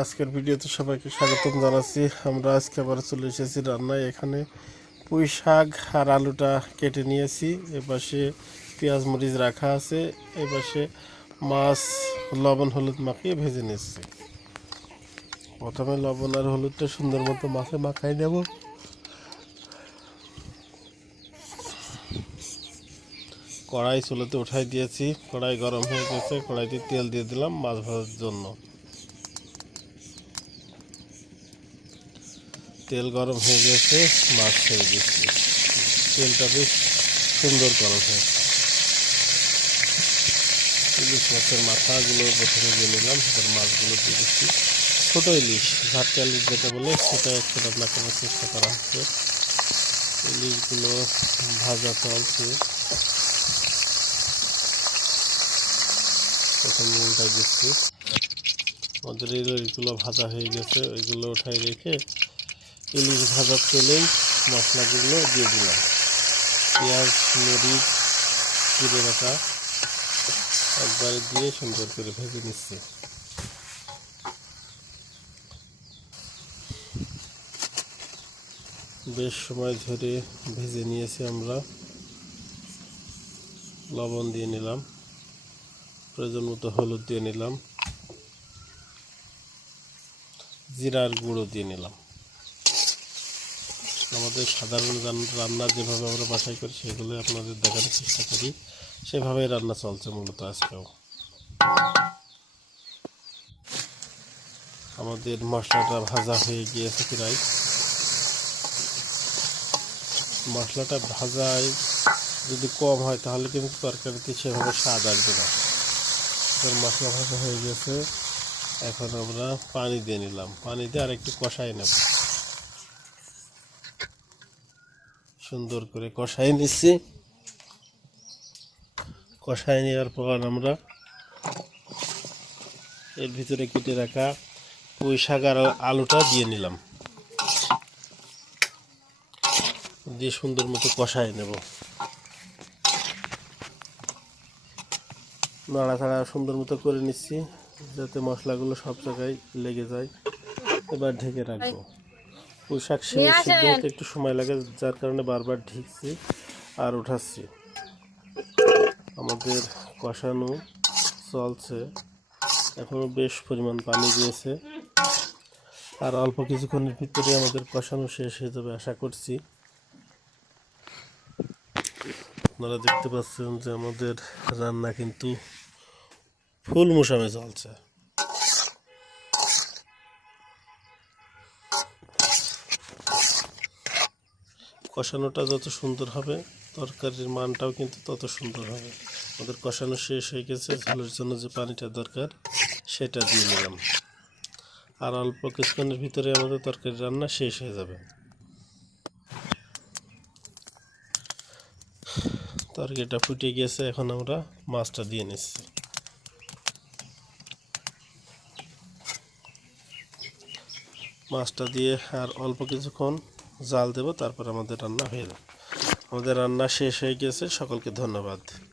আজকের ভিডিওতে সবাইকে স্বাগতম জানাচ্ছি। আমরা আজকে আবার চলে এসেছি রান্নায়। এখানে পুঁই শাক আর আলুটা কেটে নিয়েছি। এপাশে পেঁয়াজ মরিচ রাখা আছে। এপাশে মাছ, লবণ, হলুদ মাখিয়ে ভেজে নিচ্ছি। প্রথমে লবণ আর হলুদটা সুন্দর মতো মাছে মাখাই নেব। কড়াই চুলোতে উঠাই দিয়েছি। কড়াই গরম হয়ে গেছে। কড়াইতে তেল দিয়ে দিলাম মাছ ভাজার জন্য। তেল গরম হয়ে গেছে, মাছ ছেড়ে দিচ্ছি। তেলটা বেশ সুন্দর গরম হয়েছে ইলিশ মাছের মাথাগুলো প্রথমে দিয়ে নিলাম সেটার মাছগুলো দিয়ে দিচ্ছি। ছোটো ইলিশ, ঝাটকা ইলিশ যেটা বলে, সেটা একটু রান্না করার চেষ্টা করা হচ্ছে। ইলিশগুলো ভাজা চলছে। প্রথম উল্টাই দিচ্ছি। আমাদের এই ভাজা হয়ে গেছে, ওইগুলো উঠাই রেখে ইলিশ ভাজা তেলেই মশলাগুলো দিয়ে দিলাম। পেঁয়াজ, মরিচ, জিরে বাটা একবারে দিয়ে সুন্দর করে ভেজে নিচ্ছি। বেশ সময় ধরে ভেজে নিয়েছি আমরা। লবণ দিয়ে নিলাম। প্রয়োজন মতো হলুদ দিয়ে নিলাম। জিরার গুঁড়ো দিয়ে নিলাম। আমাদের সাধারণ রান্না যেভাবে আমরা বাসায় করি সেগুলো আপনাদের দেখানোর চেষ্টা করি। সেভাবেই রান্না চলছে মূলত আজকেও। আমাদের মশলাটা ভাজা হয়ে গিয়েছে প্রায়। মশলাটা ভাজায় যদি কম হয়, তাহলে কিন্তু তরকারিতে সেভাবে স্বাদ আসবে না। এবার মশলা ভাজা হয়ে গেছে। এখন আমরা পানি দিয়ে নিলাম। পানি দিয়ে আরেকটু কষাই নেব। সুন্দর করে কষাই নিচ্ছি কষাই নেওয়ার পর আমরা এর ভিতরে কেটে রাখা পুঁই শাক আর আলুটা দিয়ে নিলাম। দিয়ে সুন্দর মতো কষাই নেব। নাড়াচাড়া সুন্দর মতো করে নিচ্ছি, যাতে মশলাগুলো সব জায়গায় লেগে যায়। এবার ঢেকে রাখব। পুঁই শাক সে সিদ্ধ হতে একটু সময় লাগে যার কারণে বারবার ঢিকছি আর উঠাচ্ছি। আমাদের কষানো চলছে। এখনও বেশ পরিমাণ পানি দিয়েছে। আর অল্প কিছুক্ষণের ভিতরে আমাদের কষানো শেষ হয়ে যাবে আশা করছি। আপনারা দেখতে পাচ্ছেন যে আমাদের রান্না কিন্তু ফুল মশামে চলছে। কষানোটা যত সুন্দর হবে, তরকারির মানটাও কিন্তু তত সুন্দর হবে। আমাদের কষানো শেষ হয়ে গেছে, ঝোলের জন্য যে পানিটা দরকার, সেটা দিয়ে নিলাম। আর অল্প কিছুক্ষণের ভিতরে আমাদের তরকারি রান্না শেষ হয়ে যাবে। তরকারিটা ফুটে গিয়েছে এখন আমরা মাছটা দিয়ে নিচ্ছি। মাছটা দিয়ে আর অল্প কিছুক্ষণ জাল দেব তারপর আমাদের রান্না হয়ে যাবে। আমাদের রান্না শেষ হয়ে গেছে। সকলকে ধন্যবাদ।